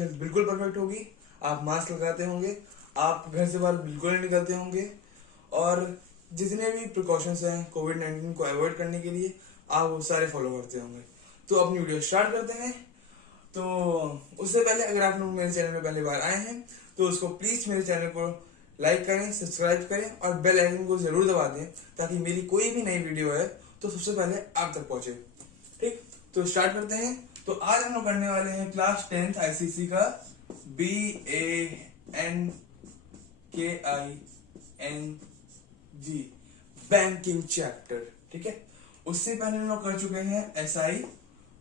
आपकी हेल्थ बिल्कुल परफेक्ट होगी, आप मास्क लगाते होंगे, आप घर से बाहर बिल्कुल नहीं निकलते होंगे, और जितने भी प्रिकॉशंस हैं कोविड-19 को अवॉइड करने के लिए आप वो सारे फॉलो करते होंगे। तो अपनी वीडियो स्टार्ट करते हैं। तो उससे पहले अगर आप लोग मेरे चैनल में पहली बार आए हैं तो उसको प्लीज मेरे चैनल को लाइक करें, सब्सक्राइब करें और बेल आइकन को जरूर दबा दें ताकि मेरी कोई भी नई वीडियो है तो सबसे पहले आप तक पहुंचे। ठीक, तो स्टार्ट करते हैं। तो आज हम लोग करने वाले हैं क्लास 10th आईसीसी का BANKING बैंकिंग चैप्टर। ठीक है, उससे पहले हम लोग कर चुके हैं SI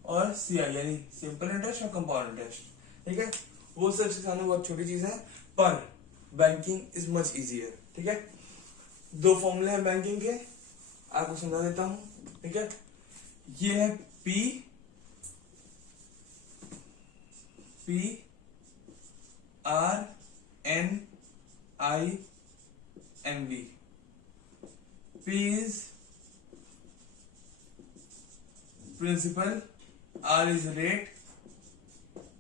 और CI यानी सिंपल इंटरेस्ट और कंपाउंड इंटरेस्ट। ठीक है, वो सब सिखाने बहुत छोटी चीज है, पर बैंकिंग इज मच इजियर। ठीक है, दो फॉर्मूले हैं बैंकिंग के, आपको समझा देता हूं। ठीक है, ये है PRNIMV। P is principal, R is rate,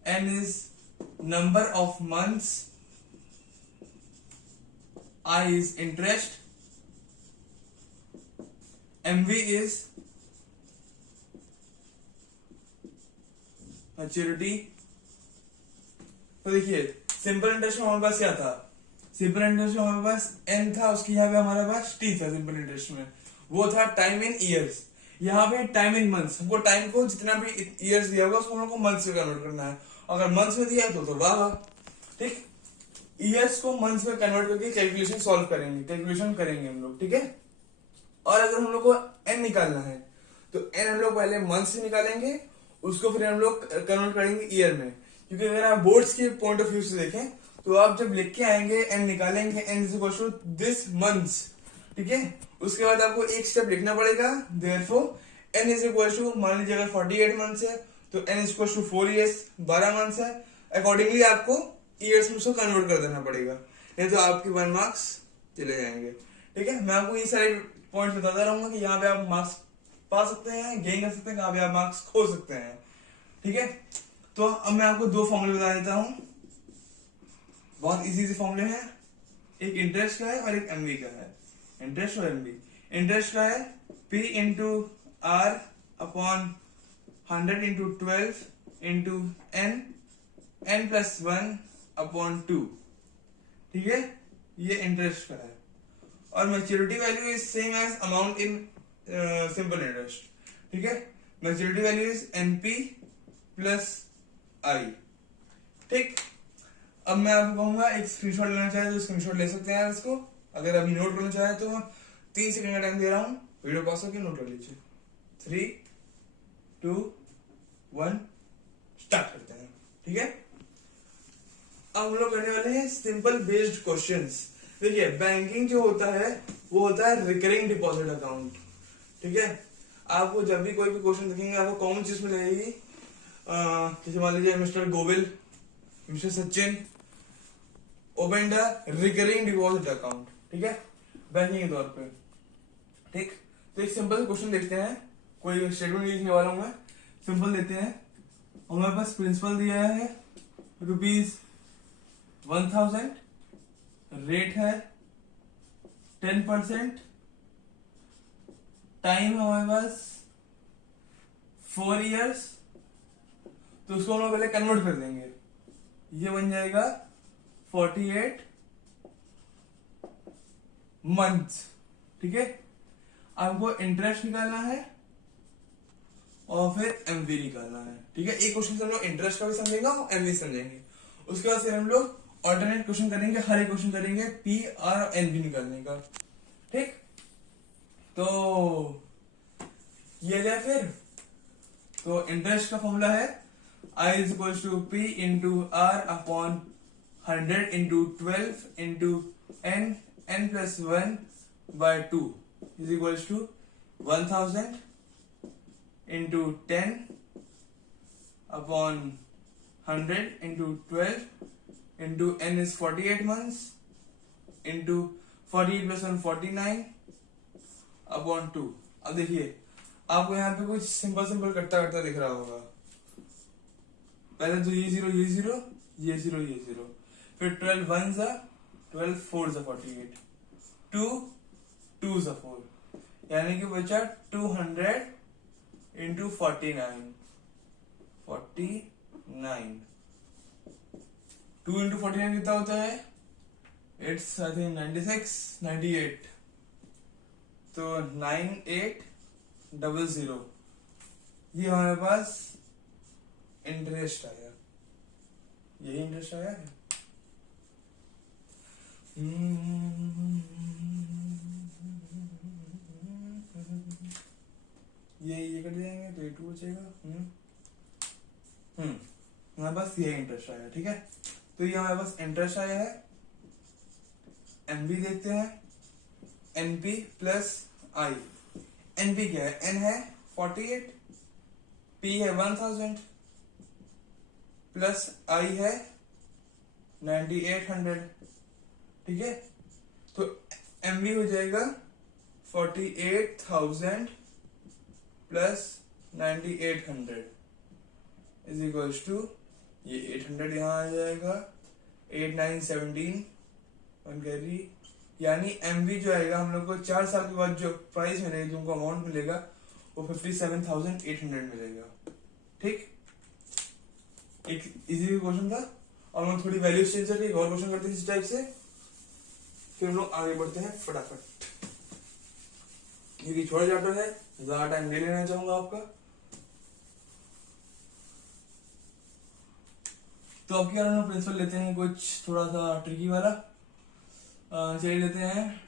N is number of months, I is interest, MV is maturity। तो देखिए सिंपल इंटरेस्ट में हमारे पास क्या था, सिंपल इंटरेस्ट में हमारे पास N था, उसकी यहाँ पे हमारे पास T था। सिंपल इंटरेस्ट में वो था टाइम इन ईयर्स, यहाँ पे टाइम इन मंथ्स। हमको टाइम को जितना भी ईयर्स दिया होगा उसको हमको मंथ्स में कन्वर्ट करना है, अगर मंथ्स में दिया है तो वाह। ठीक, ईयर्स को मंथ्स में कन्वर्ट करके कैलकुलेशन सॉल्व करेंगे, कैलकुलेशन करेंगे हम लोग। ठीक है, और अगर हम लोग को N निकालना है तो N हम लोग पहले मंथ से निकालेंगे, उसको फिर हम लोग कन्वर्ट करेंगे ईयर में। क्योंकि अगर आप बोर्ड्स के पॉइंट ऑफ व्यू से देखें तो आप जब लिख के आएंगे N निकालेंगे, N is equal to this months. ठीक है, उसके बाद आपको एक स्टेप लिखना पड़ेगा, therefore N is equal to, मान लीजिए अगर 48 मंथ्स है तो N is equal to 4 years, 12 months है। अकॉर्डिंगली आपको ईयर्स में उसको कन्वर्ट कर देना पड़ेगा, नहीं तो आपके 1 मार्क्स चले जाएंगे। ठीक है, मैं आपको ये सारे पॉइंट बताता रहूंगा कि यहाँ पे आप मार्क्स पा सकते हैं, गेन कर सकते हैं, कहाँ पे आप मार्क्स खो सकते हैं। ठीक है, तो अब मैं आपको दो फॉर्मूले बता देता हूं, बहुत इजी से फॉर्मूले हैं। एक इंटरेस्ट का है और एक एमवी का है। इंटरेस्ट और एमवी, इंटरेस्ट का है P into R upon 100 into 12 into N plus 1 upon 2। ठीक है, ये इंटरेस्ट का है। और maturity value is same as amount in simple interest. ठीक है, maturity value is NP plus I। ठीक, अब मैं आपको कहूंगा एक स्क्रीनशॉट लेना चाहे तो स्क्रीनशॉट ले सकते हैं इसको, अगर अभी नोट करना चाहे तो 3 सेकंड का टाइम दे रहा हूं, वीडियो पॉज करके नोट कर लीजिए। 3 2 1 स्टार्ट करते हैं। ठीक है, अब हम लोग करने वाले हैं सिंपल बेस्ड क्वेश्चंस। देखिए बैंकिंग जो होता है वो होता है रिकरिंग डिपॉजिट अकाउंट। ठीक है, आपको जब भी कोई भी क्वेश्चन देखेंगे आपको कॉमन चीज में लगेगी, जैसे मान लीजिए mister Govil, mister Sachin open the recurring deposit account. ठीक है, बैंकिंग के तौर पे। ठीक, तो एक सिंपल क्वेश्चन देखते हैं, कोई स्टेटमेंट लिखने वाला हूं मैं, सिंपल देते हैं। हमारे पास प्रिंसिपल दिया है ₹1000, रेट है 10%, टाइम है हमारे पास 4 ईयर्स। तो उसको हम लोग पहले कन्वर्ट कर देंगे, ये बन जाएगा 48 मंथ्स। ठीक है, आपको इंटरेस्ट निकालना है और फिर एमवी निकालना है। ठीक है, एक क्वेश्चन से हम लोग इंटरेस्ट का भी समझेंगे और एमवी समझेंगे, उसके बाद फिर हम लोग ऑल्टरनेट क्वेश्चन करेंगे, हर एक क्वेश्चन करेंगे पी आर और एनवी निकालने का। ठीक, तो ये जाए फिर, तो इंटरेस्ट का फॉर्मूला है I is equals to P into R upon 100 into 12 into N plus 1 by 2 is equals to 1000 into 10 upon 100 into 12 into N is 48 months into 48 plus 1 49 upon 2। अब देखिए आपको यहाँ पे कुछ सिंपल कटता दिख रहा होगा। पहले तो ये जीरो ये जीरो, फिर 12 वन जा 12, 4 जा 48, 2 2 जा 4, यानी कि बचा 200 इंटू 49, 2 इंटू 49 कितना होता है? इट्स आई थिंक 96, 98, तो 9800, ये हमारे पास इंटरेस्ट आया, यही इंटरेस्ट आया है। ये कर देंगे तो ये 2 बचेगा। हमारे पास ये इंटरेस्ट आया, ठीक है। तो ये हमारे पास इंटरेस्ट आया है। एनबी देखते हैं, एनपी प्लस आई। एनपी क्या है? एन है 48, पी है 1000 प्लस आई है 9800, ठीक है। तो एमबी हो जाएगा 48,000 प्लस 9800 इज इक्वल्स टू, ये 800 यहां आ जाएगा, 8917 वन कैरी, यानी एमबी जो आएगा हम लोग को 4 साल के बाद जो प्राइस मिलेगा, जो अमाउंट मिलेगा वो 57,800 मिलेगा, ठीक। एक इजी क्वेश्चन था और हम थोड़ी वैल्यू चेंज करके एक और क्वेश्चन करते हैं इस टाइप से, फिर हम लोग आगे बढ़ते हैं फटाफट, क्योंकि छोटा चैप्टर है, ज्यादा टाइम नहीं लेना चाहूंगा आपका। तो अब क्या हम प्रिंसिपल लेते हैं कुछ थोड़ा सा ट्रिकी वाला। चलिए लेते हैं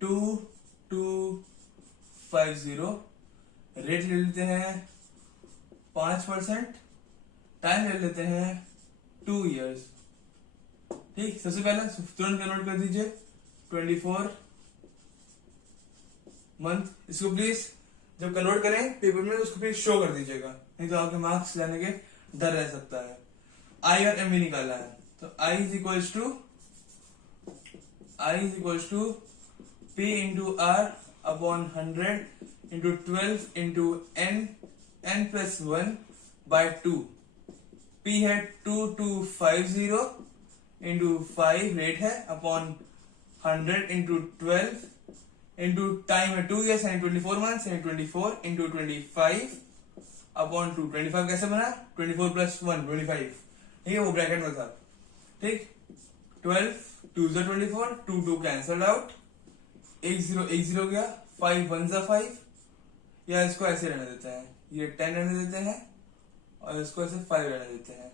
2250, रेट ले लेते हैं 5%, टाइम ले लेते हैं 2 years, ठीक। सबसे पहले तुरंत कन्वर्ट कर दीजिए 24 मंथ। इसको प्लीज जब कन्वर्ट करें पेपर में उसको प्लीज शो कर दीजिएगा, नहीं तो आपके मार्क्स जाने के डर रह सकता है। आई और एम भी निकालना है, तो I is equals to P into R upon 100 into 12 into N plus 1 by 2। P है 2250 इंटू 5 रेट है अपॉन 100 इंटू 12 इंटू टाइम है 2 years यानी 24 months यानी 24 इंटू 25 अपॉन 2। 25 कैसे बना? 24 प्लस 1 25, ठीक है, वो ब्रैकेट में था, ठीक। 12 2 जा 24, 2 कैंसल आउट, 1 0 गया, 5 1 जा 5, या इसको ऐसे रहने देते हैं, ये 10 रहने देते हैं और इसको ऐसे 5 रहने देते हैं,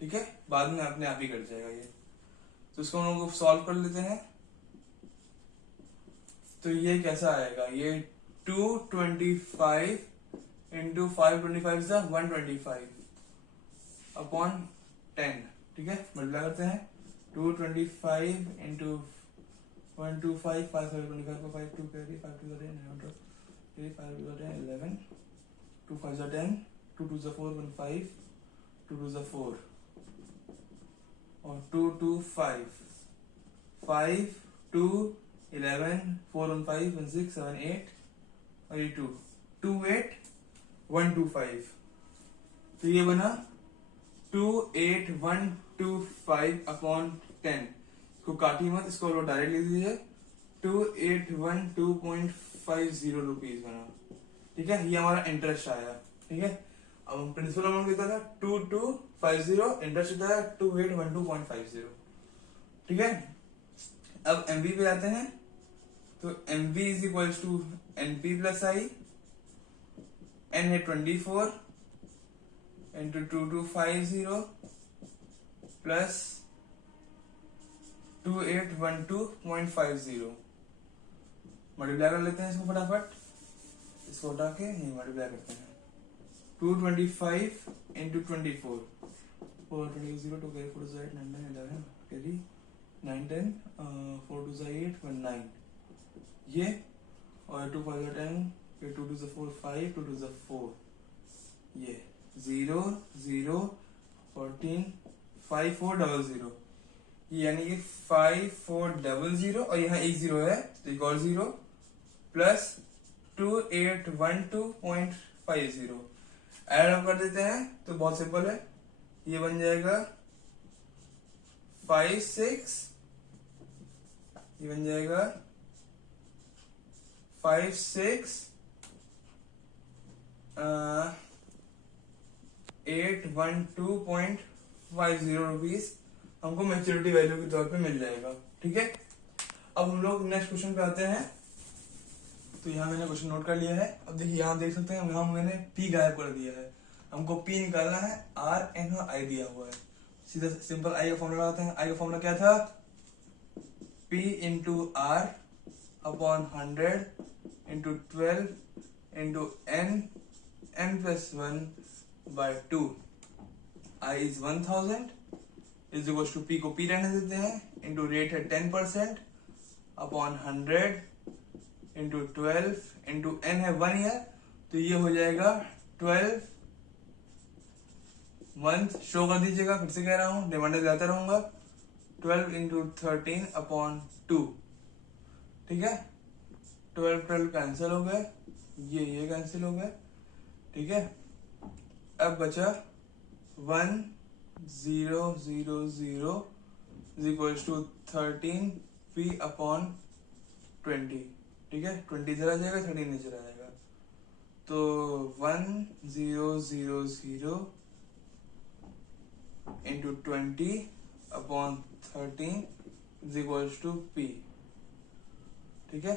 ठीक है, बाद में अपने आप ही कट जाएगा ये। तो इसको हम लोग सॉल्व कर लेते हैं। तो ये कैसा आएगा? ये 225 इंटू 525 जा 125 अपॉन 10, ठीक है, मल्टीप्लाई करते हैं। 225 इंटू 125 5 5 25 को 5 2 कैरी 5 2 10 3 5 2 10 11 2 5 10 2 2 4 1 5 2 2 4 और 2 2 5 5 2 11 4 1 5 1 6 7 8 और ये 2 2 8 1 2 5। तो ये बना 28125 अपॉन 10। इसको काटी मत, इसको डायरेक्ट लिख दीजिए, 2812.50 रुपीज बना, ठीक है। ये हमारा इंटरेस्ट आया, ठीक है। अब प्रिंसिपल अमाउंट कितना था? 2250, इंटरेस्ट कितना है? 2812.50, ठीक है। अब एमबी पे आते हैं, तो MB is equals to NP plus I, N है 24 इंटू 2250 प्लस 2812.50, मल्टीप्लाई कर लेते हैं इसको फटाफट, इसको हटा के नहीं मल्टीप्लाई करते हैं। 225 इंटू 24 4 20 2 कैरी 4 8 9 10 11 कैरी 9 10 4 2 8 1 9, ये और 2 5 10 फिर 2 2 4 5 2 2 4, ये 0 0 14 5 4 0 0, यानी कि 5 4 0 0 और यहाँ एक 0 है तो एक और 0 प्लस 2812.50 ऐड ऑफ कर देते हैं तो बहुत सिंपल है, ये बन जाएगा 5 6 ये बन जाएगा 5 6 812.50 रुपीज हमको मैच्योरिटी वैल्यू के तौर पे मिल जाएगा। ठीक है, अब हम लोग नेक्स्ट क्वेश्चन पे आते हैं। तो यहाँ मैंने क्वेश्चन नोट कर लिया है। अब देखिए यहाँ देख सकते हैं, यहाँ मैंने पी गायब कर दिया है। हमको पी निकालना है, आर एन और आई दिया हुआ है। सीधा सिंपल आई का फॉर्मूला लगाते हैं। आई का फॉर्मूला क्या था? P into R upon 100 into 12 into n plus 1 by 2। I is 1000 is equal to P को पी रहने देते हैं, इंटू रेट है 10% अपॉन 100 इंटू 12 इंटू n है 1 ईयर, तो ये हो जाएगा 12 मंथ। शो कर दीजिएगा, फिर से कह रहा हूँ, डिमांड लाता रहूंगा। 12 इंटू 13 अपॉन 2। ठीक है, 12 कैंसिल हो गए, ये कैंसिल हो गए। ठीक है, अब बचा 1000 is equal to 13 P upon 20। ठीक है, 20 इधर आ जाएगा, 13 नीचे आ जाएगा, तो 1000 into 20 upon 13 is equal to P. ठीक है,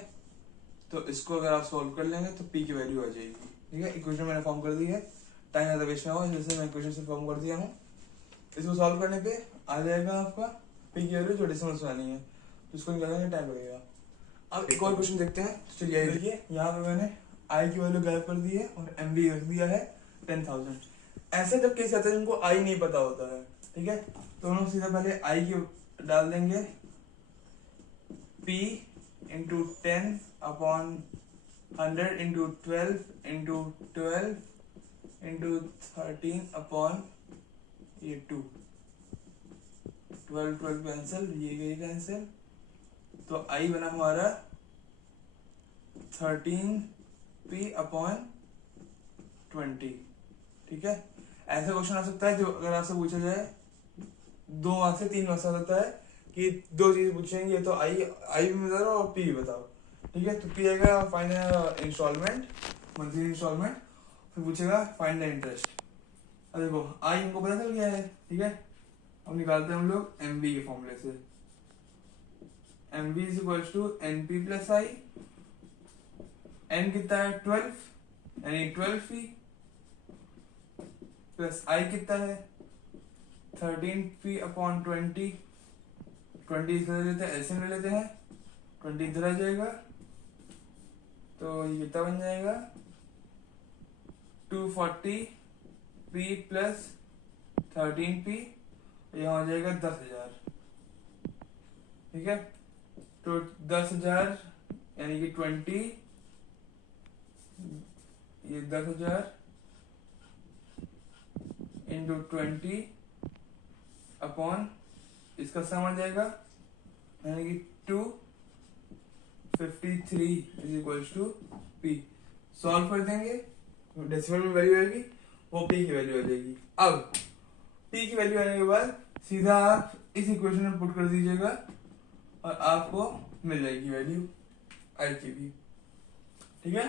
तो इसको अगर आप सॉल्व कर लेंगे तो पी की वैल्यू आ जाएगी। ठीक है, इक्वेशन मैंने फॉर्म कर दी है, टाइम ज्यादा वेस्ट ना हो, जैसे मैं इक्वेशन से फॉर्म कर दिया हूँ। इसको सॉल्व करने पे आ जाएगा आपका पी की वैल्यू, जो डेसिमल्स में आनी है, तो इसको निकालने टाइम लगेगा। अब एक और क्वेश्चन देखते हैं। चलिए देखिए, यहाँ पे मैंने आई की वैल्यू गायब कर दी है और एम बी रख दिया है 10,000। ऐसे जब केस आता है जिनको आई नहीं पता होता है, ठीक है, तो हम लोग सीधा पहले आई की डाल देंगे, P into 10 upon 100 into 12 into 12 into 13 upon ये 2। 12 कैंसिल, ये कैंसिल, तो आई बना हमारा 13 पी अपॉन 20। ठीक है, ऐसा क्वेश्चन आ सकता है जो अगर आपसे पूछा जाए 2 मार्क्स से 3 मार्क्स आ सकता है कि 2 चीज पूछेंगे, तो आई भी बताओ और पी भी बताओ। ठीक है, तो पी आएगा फाइंड इंस्टॉलमेंट, मंथली इंस्टॉलमेंट, फिर पूछेगा फाइंड द इंटरेस्ट। अब देखो आई हमको पता चल गया है। ठीक है, अब निकालते हैं हम लोग एमबी के फॉर्मूले से। MB is equal to NP plus I. N कितना है 12, यानी 12 पी प्लस आई कितना है 13 पी अपॉन 20। 20 इधर लेते हैं, ऐसे में लेते हैं, 20 इधर आ जाएगा, तो ये कितना बन जाएगा 240 पी प्लस 13 पी, यहाँ हो जाएगा 10,000। ठीक है, तो 10,000 यानी कि 20, ये 10,000 इंटू 20 अपॉन इसका सम आ जाएगा, यानी कि 253 is equal to P. Solve कर देंगे, डेसिमल में वैल्यू आएगी, वो पी की वैल्यू आ जाएगी। अब पी की वैल्यू आने के बाद सीधा आप इस इक्वेशन में पुट कर दीजिएगा और आपको मिल जाएगी वैल्यू आई की भी। ठीक है,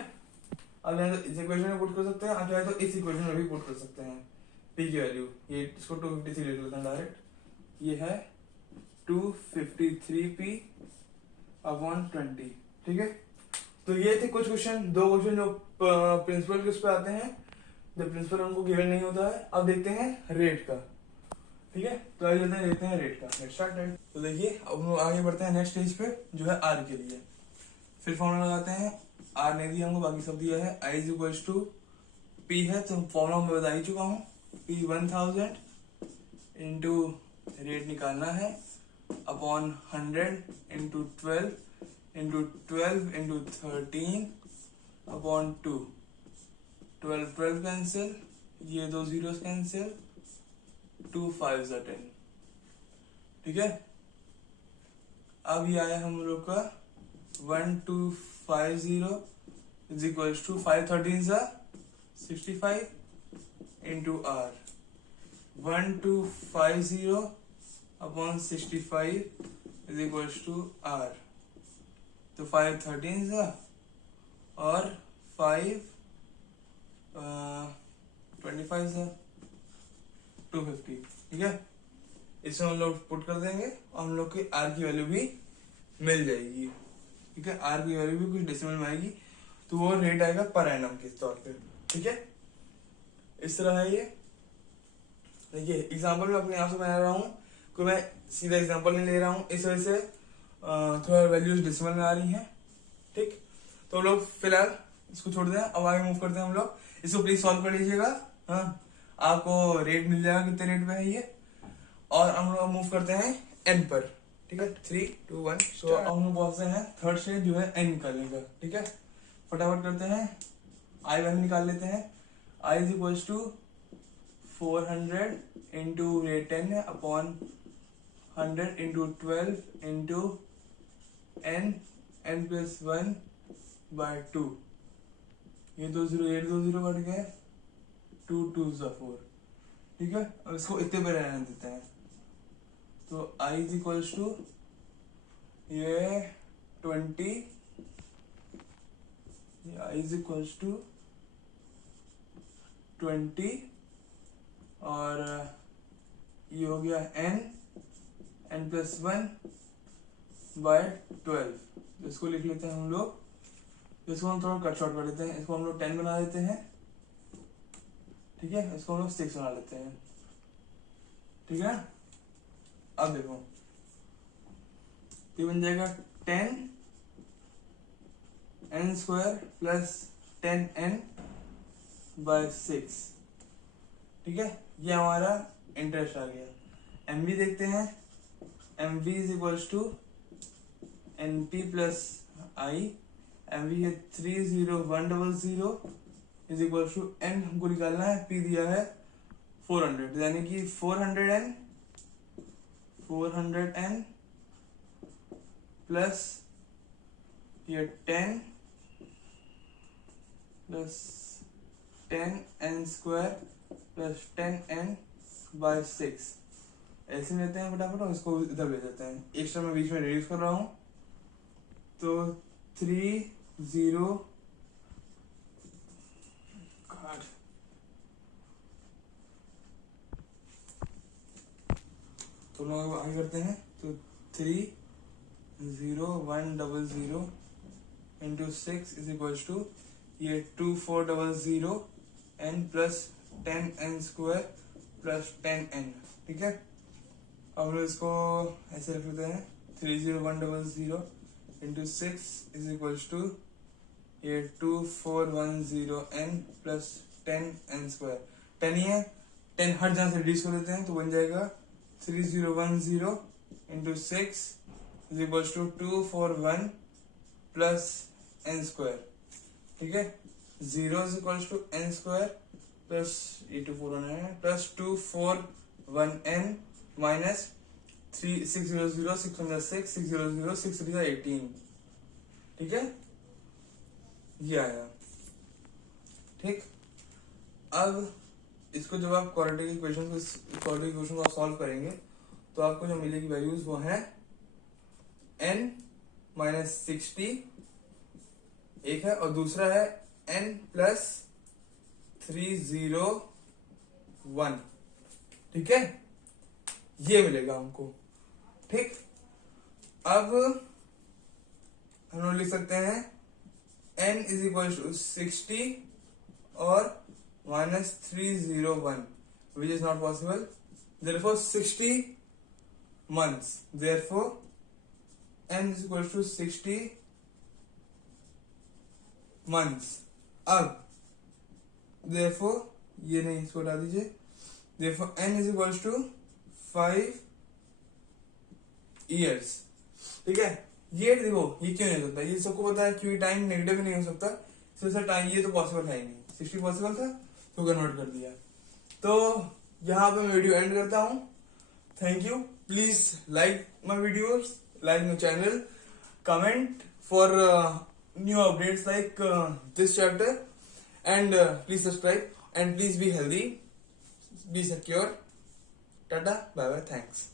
अब चाहे तो इस इक्वेशन में पुट कर सकते हैं, आप चाहे तो इस इक्वेशन में भी पुट कर सकते हैं पी की वैल्यू। ये इसको 253 लिख लेते हैं डायरेक्ट, ये है 253 पी अपॉन 20। ठीक है, तो ये थे कुछ क्वेश्चन, 2 क्वेश्चन जो प्रिंसिपल के उस पे आते हैं, जब प्रिंसिपल उनको गिवन नहीं होता है। अब देखते हैं रेट का। ठीक है, तो आगे चलते हैं, देखते हैं रेट का। Let's start rate. तो देखिए, अब हम आगे बढ़ते हैं नेक्स्ट स्टेज पे, जो है आर के लिए। फिर फॉर्मूला लगाते हैं, आर नहीं दिया हमको, बाकी सब दिया है। I is equal to P है, तो फॉर्मूला मैं बता ही चुका हूँ, पी 1000 इंटू रेट निकालना है upon 100 into 12 into 12 into 13 upon 2। 12 cancel, ये 2 जीरोस कैंसिल, 2 5 10। ठीक है, अब ये आया हम लोग का 1250 is equal to 5 13 65 into R. 1250 upon 65 is equals to r। तो 5 13 था और 5 25 था 250। ठीक है, इसमें हम लोग पुट कर देंगे और हम लोग की r की वैल्यू भी मिल जाएगी। ठीक है, r की वैल्यू भी कुछ डेसिमल में आएगी, तो वो रेट आएगा पर एनम के तौर पे। ठीक है, इस तरह है ये। देखिए एग्जांपल में अपने आप से बना रहा हूँ, कोई मैं सीधा एग्जांपल नहीं ले रहा हूँ, इस वजह से थोड़ा वैल्यूज डेसिमल में आ रही हैं। ठीक, तो हम लोग फिलहाल इसको छोड़ दें, अब आगे मूव करते हैं हम लोग। इसको प्लीज सॉल्व कर लीजिएगा। हाँ, आपको रेट मिल जाएगा कितने रेट पे है ये, और हम लोग मूव करते हैं एन पर। ठीक है, 3 2 1। तो अब हम पहुंचते हैं थर्ड से जो है एन निकालने का। ठीक है, फटाफट करते हैं, आई वैल्यू निकाल लेते हैं। I is equals to 400 into 10 upon 100 into 12 into n plus 1 by 2। ये 2 0 ये 2 0 कट गए, 2 2 4। ठीक है, अब इसको इतने पे रहने देते हैं। तो i इज इक्वल्स टू ये 20, i इज इक्वल्स टू 20 और ये हो गया n प्लस 1 बाय 12। इसको लिख लेते हैं हम लोग, इसको हम थोड़ा कट शॉर्ट कर लेते हैं, इसको हम लोग 10 बना देते हैं। ठीक है, इसको हम लोग 6 बना लेते हैं। ठीक है, अब देखो ये बन जाएगा 10 n square plus 10n bye 6। ठीक है, ये हमारा इंटरेस्ट आ गया। एम वी देखते हैं, M V is equals to N P plus I. M V है 30100 इज इक्वल्स टू एन हमको निकालना है, पी दिया है 400, यानी कि 400n प्लस ये 10 plus 10n square plus 10n bye 6। ऐसे लेते हैं फटाफट और इसको इधर ले जाते हैं। एक्स्ट्रा मैं बीच में रिड्यूस कर रहा हूं, तो 3 0 तो लोग आगे करते हैं। तो 30100 इंटू 6 इज इक्वल्स टू ये 2400 n plus 10n square plus 10n। ठीक है, अब हम इसको ऐसे रख लेते हैं। 30100 इंटू 6 इज इक्वल्स टू ये 2410 n प्लस 10n स्क्वायर। 10 ही है, 10 हर जगह से रिड्यूस कर देते हैं, तो बन जाएगा 3010 into 6 is equals to 241 plus n square. ठीक है, 0 is equals to n square plus 241 है प्लस 241n माइनस 600 606 600 6 18। ठीक है, ये आया। ठीक, अब इसको जब आप क्वाड्रेटिक इक्वेशन को सॉल्व करेंगे तो आपको जो मिलेगी वैल्यूज वो है n माइनस 60 एक है, और दूसरा है n प्लस 301। ठीक है, ये मिलेगा हमको। ठीक, अब हम लोग लिख सकते हैं n इज इक्वल टू 60 और minus 301, which is not possible. Therefore 60 months. Therefore n is equal to 60 months. अब therefore ये नहीं, इसको हटा दीजिए। therefore n is equal to 5 years। ठीक है, ये देखो ये क्यों नहीं हो सकता, ये सबको पता है क्योंकि टाइम नेगेटिव ही नहीं हो सकता। सिर्फ टाइम ये तो पॉसिबल है ही नहीं। 60 पॉसिबल था तो कन्वर्ट कर दिया। तो यहाँ पे मैं वीडियो एंड करता हूँ। Thank you. Please like my videos, like my channel, comment for new updates like this chapter, and please subscribe and please be healthy, be secure. Ta-ta, bye bye, thanks.